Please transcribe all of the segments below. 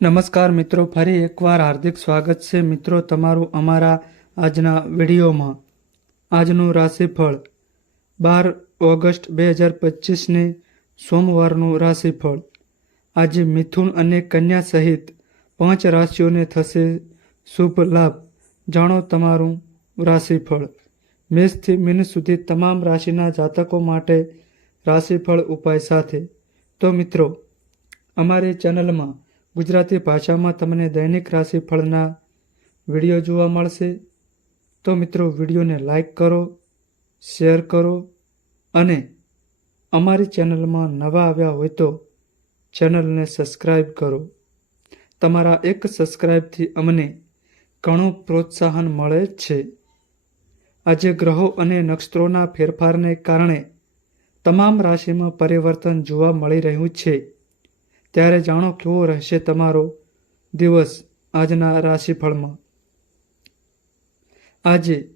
નમસ્કાર મિત્રો, ફરી એકવાર હાર્દિક સ્વાગત છે. મિત્રો, તમારું અમારા આજના વિડીયોમાં. આજનું રાશિફળ બાર ઓગસ્ટ બે હજાર પચીસને સોમવારનું રાશિફળ. આજે મિથુન અને કન્યા સહિત પાંચ રાશિઓને થશે શુભ લાભ. જાણો તમારું રાશિફળ. મેષથી મીન સુધી તમામ રાશિના જાતકો માટે રાશિફળ ઉપાય સાથે. તો મિત્રો, અમારી ચેનલમાં ગુજરાતી ભાષામાં તમને દૈનિક રાશિફળના વીડિયો જોવા મળશે. તો મિત્રો, વિડીયોને લાઈક કરો, શેર કરો અને અમારી ચેનલમાં નવા આવ્યા હોય તો ચેનલને સબસ્ક્રાઈબ કરો. તમારા એક સબસ્ક્રાઈબથી અમને ઘણું પ્રોત્સાહન મળે છે. આજે ગ્રહો અને નક્ષત્રોના ફેરફારને કારણે તમામ રાશિમાં પરિવર્તન જોવા મળી રહ્યું છે. ત્યારે જાણો કેવો રહેશે તમારો દિવસ આજના રાશિફળમાં. આજે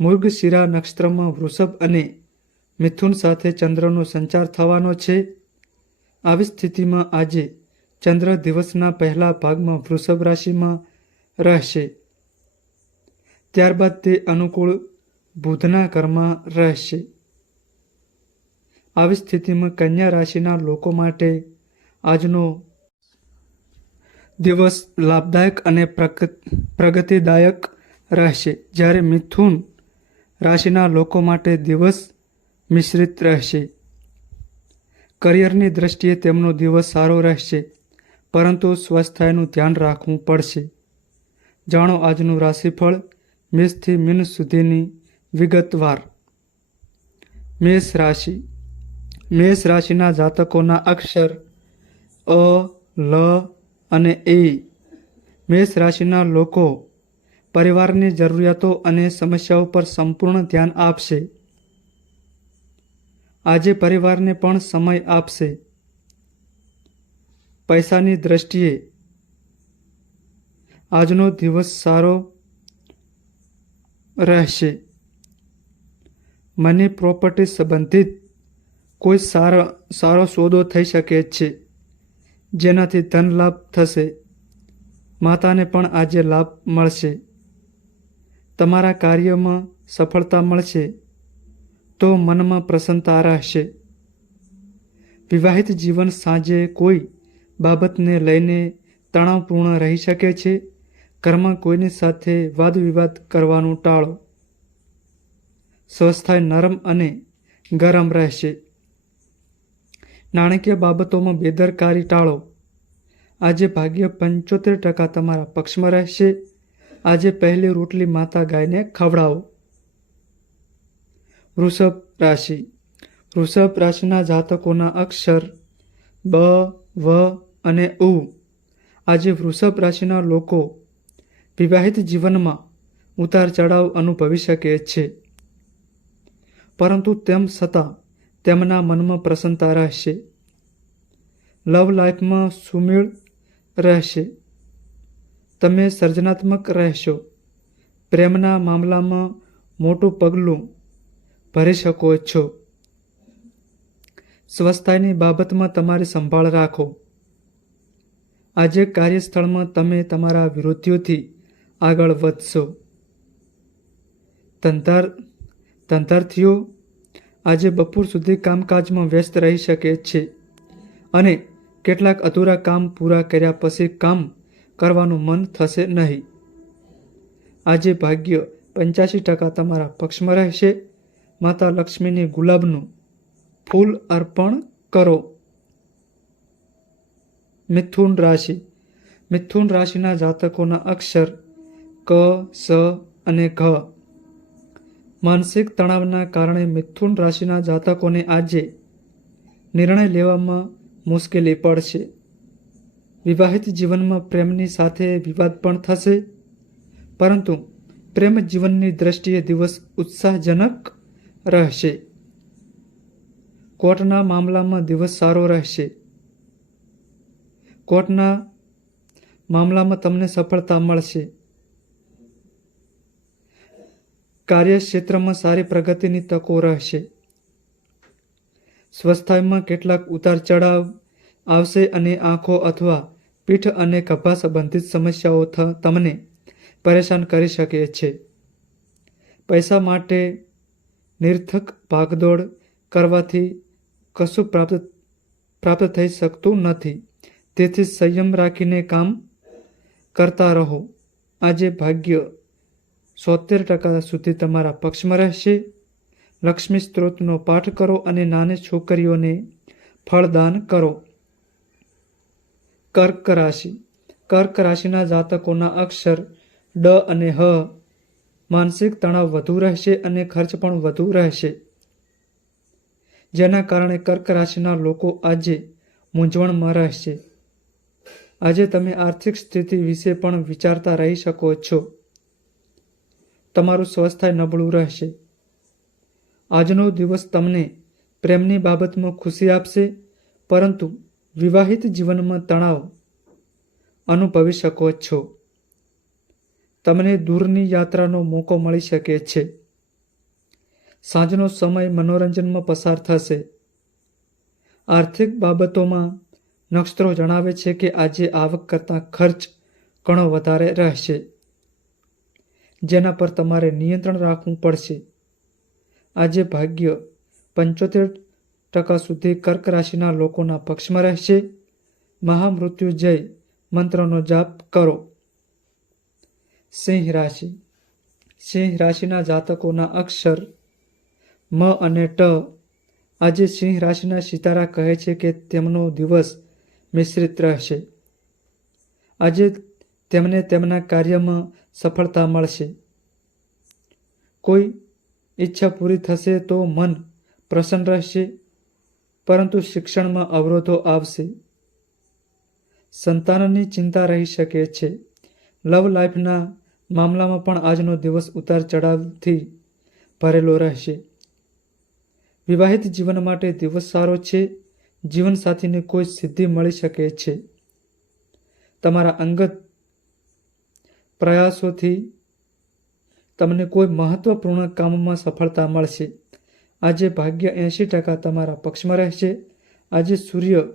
મૃગશિરા નક્ષત્રમાં વૃષભ અને મિથુન સાથે ચંદ્રનો સંચાર થવાનો છે. આવી સ્થિતિમાં આજે ચંદ્ર દિવસના પહેલા ભાગમાં વૃષભ રાશિમાં રહેશે. ત્યારબાદ તે અનુકૂળ બુધના ઘરમાં રહેશે. આવી સ્થિતિમાં કન્યા રાશિના લોકો માટે આજનો દિવસ લાભદાયક અને પ્રગ- પ્રગતિદાયક રહેશે. જ્યારે મિથુન રાશિના લોકો માટે દિવસ મિશ્રિત રહેશે. કરિયરની દ્રષ્ટિએ તેમનો દિવસ સારો રહેશે, પરંતુ સ્વસ્થતાનું ધ્યાન રાખવું પડશે. જાણો આજનું રાશિફળ મેષથી મીન સુધીની વિગતવાર. મેષ રાશિ. મેષ રાશિના જાતકોના અક્ષર અ, લ અને એ. મેષ રાશિના લોકો પરિવારની જરૂરિયાતો અને સમસ્યાઓ પર સંપૂર્ણ ધ્યાન આપશે. આજે પરિવારને પણ સમય આપશે. પૈસાની દ્રષ્ટિએ આજનો દિવસ સારો રહેશે. મની પ્રોપર્ટી સંબંધિત કોઈ સારો સારો સોદો થઈ શકે છે. જેનાથી ધન લાભ થશે. માતાને પણ આજે લાભ મળશે. તમારા કાર્યમાં સફળતા મળશે. તો મનમાં પ્રસન્નતા રહેશે. વિવાહિત જીવન સાંજે કોઈ બાબતને લઈને તણાવપૂર્ણ રહી શકે છે? ઘરમાં કોઈની સાથે વાદ વિવાદ કરવાનું ટાળો. સ્વસ્થય નરમ અને ગરમ રહેશે. નાણાકીય બાબતોમાં બેદરકારી ટાળો. આજે ભાગ્ય પંચોતેર ટકા તમારા પક્ષમાં રહેશે. આજે પહેલી રોટલી માતા ગાયને ખવડાવો. વૃષભ રાશિ. વૃષભ રાશિના જાતકોના અક્ષર બ, વ અને ઉ. આજે વૃષભ રાશિના લોકો વિવાહિત જીવનમાં ઉતાર ચઢાવ અનુભવી શકે છે. પરંતુ તેમ છતાં તેમના મનમાં પ્રસન્નતા રહેશે. લવ લાઈફમાં સુમેળ રહેશે. તમે સર્જનાત્મક રહેશો. પ્રેમના મામલામાં મોટું પગલું ભરી શકો છો. સ્વસ્થતાની બાબતમાં તમારી સંભાળ રાખો. આજે કાર્યસ્થળમાં તમે તમારા વિરોધીઓથી આગળ વધશો. તંતર ધંધાર્થીઓ આજે બપોર સુધી કામકાજમાં વ્યસ્ત રહી શકે છે અને કેટલાક અધૂરા કામ પૂરા કર્યા પછી કામ કરવાનું મન થશે નહીં. આજે ભાગ્ય પંચ્યાસી ટકા તમારા પક્ષમાં રહેશે. માતા લક્ષ્મીની ગુલાબનું ફૂલ અર્પણ કરો. મિથુન રાશિ. મિથુન રાશિના જાતકોના અક્ષર ક, સ અને ઘ. માનસિક તણાવના કારણે મિથુન રાશિના જાતકોને આજે નિર્ણય લેવામાં મુશ્કેલી પડશે. વિવાહિત જીવનમાં પ્રેમની સાથે વિવાદ પણ થશે. પરંતુ પ્રેમ જીવનની દ્રષ્ટિએ દિવસ ઉત્સાહજનક રહેશે. કોર્ટના મામલામાં દિવસ સારો રહેશે. કોર્ટના મામલામાં તમને સફળતા મળશે. કાર્યક્ષેત્રમાં સારી પ્રગતિની તકો રહેશે. સ્વસ્થાયમાં કેટલાક ઉતાર ચઢાવ આવશે અને આંખો અથવા પીઠ અને ખભા સંબંધિત સમસ્યાઓ તમને પરેશાન કરી શકે છે. પૈસા માટે નિર્થક ભાગદોડ કરવાથી કશું પ્રાપ્ત પ્રાપ્ત થઈ શકતું નથી. તેથી સંયમ રાખીને કામ કરતા રહો. આજે ભાગ્ય સોતેર ટકા સુધી તમારા પક્ષમાં રહેશે. લક્ષ્મી સ્ત્રોતનો પાઠ કરો અને નાની છોકરીઓને ફળદાન કરો. કર્ક રાશિ. કર્ક રાશિના જાતકોના અક્ષર ડ અને હ માનસિક તણાવ વધુ રહેશે અને ખર્ચ પણ વધુ રહેશે. જેના કારણે કર્ક રાશિના લોકો આજે મૂંઝવણમાં રહેશે. આજે તમે આર્થિક સ્થિતિ વિશે પણ વિચારતા રહી શકો છો. તમારું સ્વાસ્થ્ય નબળું રહેશે. આજનો દિવસ તમને પ્રેમની બાબતમાં ખુશી આપશે, પરંતુ વિવાહિત જીવનમાં તણાવ અનુભવી શકો છો. તમને દૂરની યાત્રાનો મોકો મળી શકે છે. સાંજનો સમય મનોરંજનમાં પસાર થશે. આર્થિક બાબતોમાં નક્ષત્રો જણાવે છે કે આજે આવક કરતાં ખર્ચ ઘણો વધારે રહેશે. જેના પર તમારે નિયંત્રણ રાખવું પડશે. આજે ભાગ્ય પંચોતેર ટકા સુધી કર્ક રાશિના લોકોના પક્ષમાં રહેશે. મહામૃત્યુજય મંત્રનો જાપ કરો. સિંહ રાશિ. સિંહ રાશિના જાતકોના અક્ષર મ અને ટ. આજે સિંહ રાશિના સિતારા કહે છે કે તેમનો દિવસ મિશ્રિત રહેશે. આજે તેમને તેમના કાર્યમાં સફળતા મળશે. કોઈ ઈચ્છા પૂરી થશે તો મન પ્રસન્ન રહેશે, પરંતુ શિક્ષણમાં અવરોધો આવશે. સંતાનની ચિંતા રહી શકે છે. લવ લાઈફના મામલામાં પણ આજનો દિવસ ઉતાર ચઢાવથી ભરેલો રહેશે. વિવાહિત જીવન માટે દિવસ સારો છે. જીવનસાથીને કોઈ સિદ્ધિ મળી શકે છે. તમારા અંગત પ્રયાસોથી તમને કોઈ મહત્વપૂર્ણ કામમાં સફળતા મળશે. આજે ભાગ્ય એંશી ટકા તમારા પક્ષમાં રહેશે. આજે સૂર્ય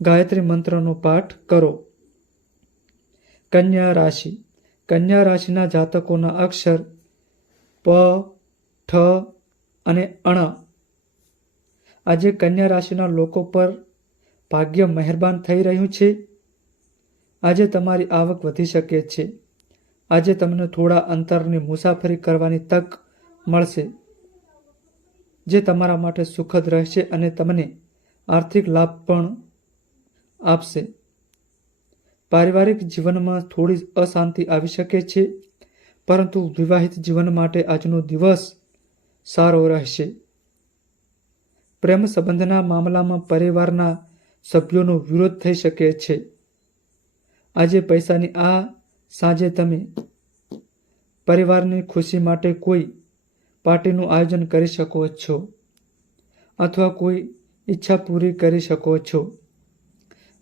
ગાયત્રી મંત્રનો પાઠ કરો. કન્યા રાશિ. કન્યા રાશિના જાતકોના અક્ષર પ, ઠ અને અણ. આજે કન્યા રાશિના લોકો પર ભાગ્ય મહેરબાન થઈ રહ્યું છે. આજે તમારી આવક વધી શકે છે. આજે તમને થોડા અંતરની મુસાફરી કરવાની તક મળશે, જે તમારા માટે સુખદ રહેશે અને તમને આર્થિક લાભ પણ આપશે. પારિવારિક જીવનમાં થોડી અશાંતિ આવી શકે છે, પરંતુ વિવાહિત જીવન માટે આજનો દિવસ સારો રહેશે. પ્રેમ સંબંધના મામલામાં પરિવારના સભ્યોનો વિરોધ થઈ શકે છે. આજે પૈસાની આ સાંજે તમે પરિવારની ખુશી માટે કોઈ પાર્ટીનું આયોજન કરી શકો છો અથવા કોઈ ઈચ્છા પૂરી કરી શકો છો.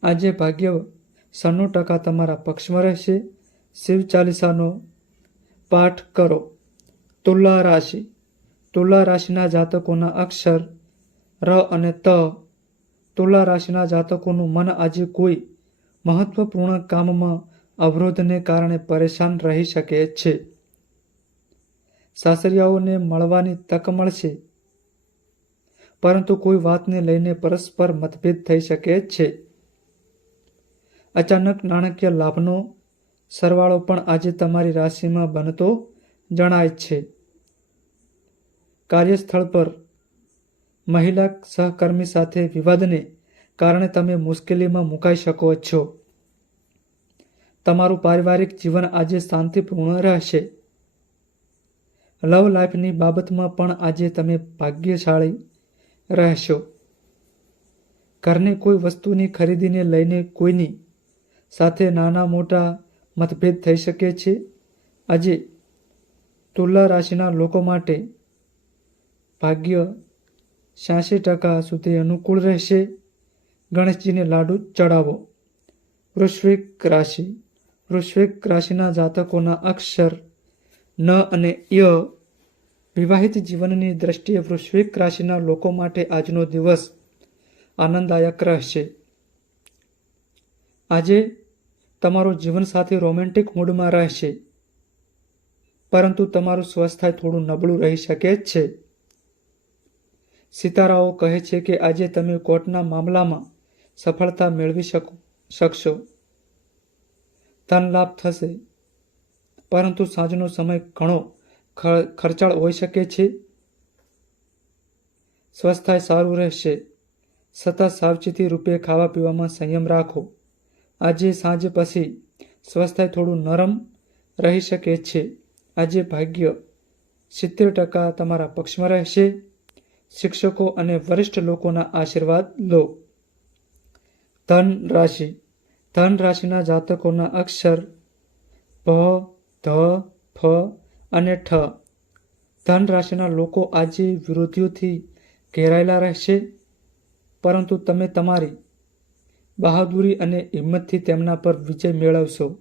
આજે ભાગ્ય સન્નું ટકા તમારા પક્ષમાં રહેશે. શિવ ચાલીસાનો પાઠ કરો. તુલા રાશિ. તુલા રાશિના જાતકોના અક્ષર ર અને ત. તુલા રાશિના જાતકોનું મન આજે કોઈ મહત્વપૂર્ણ કામમાં અવરોધને કારણે પરેશાન રહી શકે છે. સાસરિયાઓને મળવાની તક મળશે, પરંતુ કોઈ વાતને લઈને પરસ્પર મતભેદ થઈ શકે છે. અચાનક નાણાકીય લાભનો સરવાળો પણ આજે તમારી રાશિમાં બનતો જણાય છે. કાર્યસ્થળ પર મહિલા સહકર્મી સાથે વિવાદને કારણે તમે મુશ્કેલીમાં મુકાઈ શકો છો. તમારું પારિવારિક જીવન આજે શાંતિપૂર્ણ રહેશે. લવ લાઈફની બાબતમાં પણ આજે તમે ભાગ્યશાળી રહેશો. ઘરની કોઈ વસ્તુની ખરીદીને લઈને કોઈની સાથે નાના મોટા મતભેદ થઈ શકે છે? આજે તુલા રાશિના લોકો માટે ભાગ્ય છ્યાસી ટકા સુધી અનુકૂળ રહેશે. ગણેશજીને લાડુ ચડાવો. વૃશ્વિક રાશિ. વૃશ્વિક રાશિના જાતકોના અક્ષર ન અને ય વિવાહિત જીવનની દ્રષ્ટિએ વૃશ્વિક રાશિના લોકો માટે આજનો દિવસ આનંદદાયક રહેશે. આજે તમારો જીવનસાથી રોમેન્ટિક મૂડમાં રહેશે, પરંતુ તમારું સ્વાસ્થ્ય થોડું નબળું રહી શકે જ છે. સિતારાઓ કહે છે કે આજે તમે કોર્ટના મામલામાં સફળતા મેળવી શકો, શકશો. ધન લાભ થશે. પરંતુ સાંજનો સમય ઘણો ખર્ચાળ હોઈ શકે છે. સ્વસ્થાય સારું રહેશે. સતત સાવચેતી રૂપે ખાવા પીવામાં સંયમ રાખો. આજે સાંજ પછી સ્વસ્થાય થોડું નરમ રહી શકે છે. આજે ભાગ્ય સિત્તેર ટકા તમારા પક્ષમાં રહેશે. શિક્ષકો અને વરિષ્ઠ લોકોના આશીર્વાદ લો. ધન રાશિ ધન રાશિના જાતકોના અક્ષર ભ ધ, ફ અને ઠ. ધન રાશિના લોકો આજે વિરોધીઓથી ઘેરાયેલા રહેશે, પરંતુ તમે તમારી બહાદુરી અને હિંમતથી તેમના પર વિજય મેળવશો.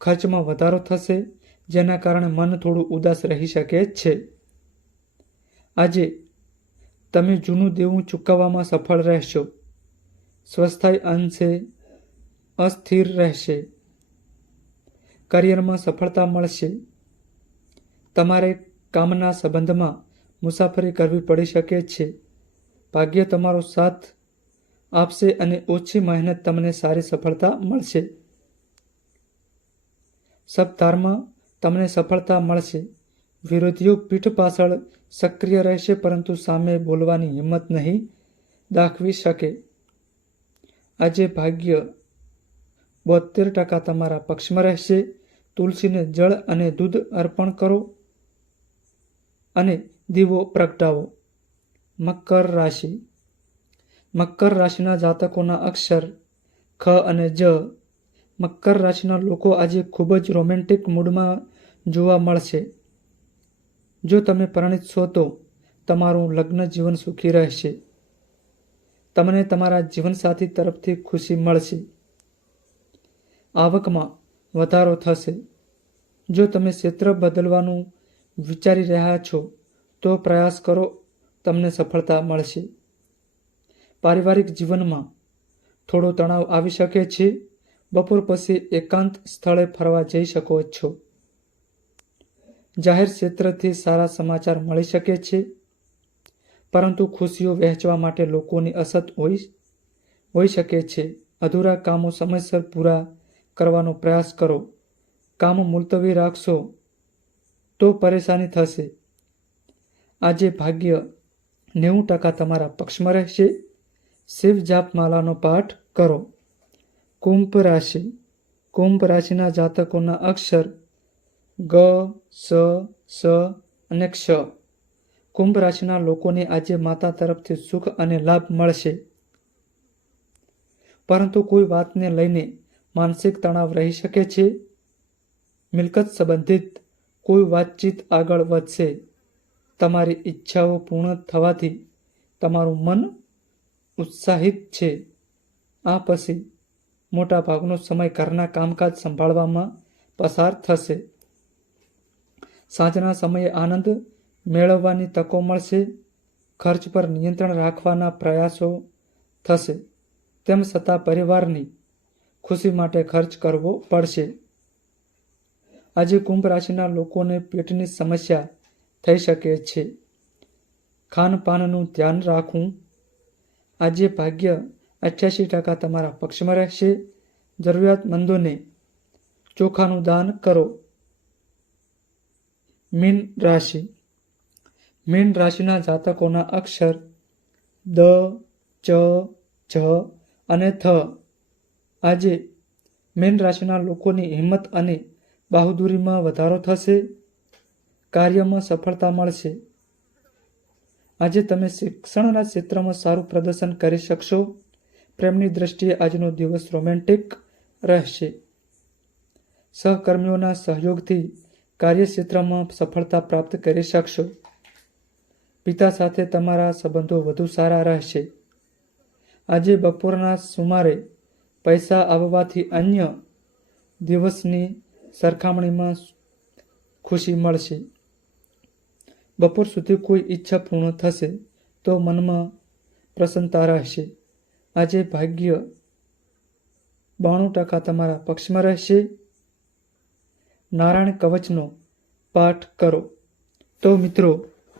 ખર્ચમાં વધારો થશે, જેના કારણે મન થોડું ઉદાસ રહી શકે છે. આજે તમે જૂનું દેવું ચૂકવવામાં સફળ રહેશો. સ્વસ્થાય અંશે અસ્થિર રહેશે. કરિયરમાં સફળતા મળશે. તમારે કામના સંબંધમાં મુસાફરી કરવી પડી શકે છે. ભાગ્ય તમારો સાથ આપશે અને ઓછી મહેનત તમને સારી સફળતા મળશે. સપ્તાહમાં તમને સફળતા મળશે. વિરોધીઓ પીઠ પાછળ સક્રિય રહેશે, પરંતુ સામે બોલવાની હિંમત નહીં દાખવી શકે. આજે ભાગ્ય બોતેર ટકા તમારા પક્ષમાં રહેશે. તુલસીને જળ અને દૂધ અર્પણ કરો અને દીવો પ્રગટાવો. મકર રાશિ. મકર રાશિના જાતકોના અક્ષર ખ અને જ. મકર રાશિના લોકો આજે ખૂબ જ રોમેન્ટિક મૂડમાં જોવા મળશે. જો તમે પરિણિત છો તો તમારું લગ્ન જીવન સુખી રહેશે. તમને તમારા જીવનસાથી તરફથી ખુશી મળશે. આવકમાં વધારો થશે. જો તમે ક્ષેત્ર બદલવાનું વિચારી રહ્યા છો, તો પ્રયાસ કરો, તમને સફળતા મળશે. પારિવારિક જીવનમાં થોડો તણાવ આવી શકે છે. બપોર પછી એકાંત સ્થળે ફરવા જઈ શકો છો. જાહેર ક્ષેત્રથી સારા સમાચાર મળી શકે છે. પરંતુ ખુશીઓ વહેંચવા માટે લોકોની અસત હોઈ હોઈ શકે છે. અધૂરા કામો સમયસર પૂરા કરવાનો પ્રયાસ કરો. કામ મુલતવી રાખશો તો પરેશાની થશે. આજે ભાગ્ય નેવું ટકા તમારા પક્ષમાં રહેશે. શિવ જાપમાલાનો પાઠ કરો. કુંભ રાશિ. કુંભ રાશિના જાતકોના અક્ષર ગ, સ સ અને ક્ષ. કુંભ રાશિના લોકોને આજે માતા તરફથી સુખ અને લાભ મળશે. પરંતુ કોઈ વાતને લઈને માનસિક તણાવ રહી શકે છે? મિલકત સંબંધિત કોઈ વાતચીત આગળ વધશે. તમારી ઈચ્છાઓ પૂર્ણ થવાથી તમારું મન ઉત્સાહિત છે. આ પછી મોટા ભાગનો સમય ઘરના કામકાજ સંભાળવામાં પસાર થશે. સાંજના સમયે આનંદ મેળવવાની તકો મળશે. ખર્ચ પર નિયંત્રણ રાખવાના પ્રયાસો થશે. તેમ છતાં પરિવારની ખુશી માટે ખર્ચ કરવો પડશે. આજે કુંભ રાશિના લોકોને પેટની સમસ્યા થઈ શકે છે. ખાનપાનનું ધ્યાન રાખવું. આજે ભાગ્ય અઠ્યાસી ટકા તમારા પક્ષમાં રહેશે. જરૂરિયાતમંદોને ચોખાનું દાન કરો. મીન રાશિ. મીન રાશિના જાતકોના અક્ષર દ, ચ, જ અને થ. આજે મીન રાશિના લોકોની હિંમત અને બહાદુરીમાં વધારો થશે. કાર્યમાં સફળતા મળશે. આજે તમે શિક્ષણના ક્ષેત્રમાં સારું પ્રદર્શન કરી શકશો. પ્રેમની દ્રષ્ટિએ આજનો દિવસ રોમેન્ટિક રહેશે. સહકર્મીઓના સહયોગથી કાર્યક્ષેત્રમાં સફળતા પ્રાપ્ત કરી શકશો. પિતા સાથે તમારા સંબંધો વધુ સારા રહેશે. આજે બપોરના સુમારે પૈસા આવવાથી અન્ય દિવસની સરખામણીમાં ખુશી મળશે. બપોર સુધી કોઈ ઈચ્છા પૂર્ણ થશે તો મનમાં પ્રસન્નતા રહેશે. આજે ભાગ્ય બાણું ટકા તમારા પક્ષમાં રહેશે. નારાયણ કવચનો પાઠ કરો. તો મિત્રો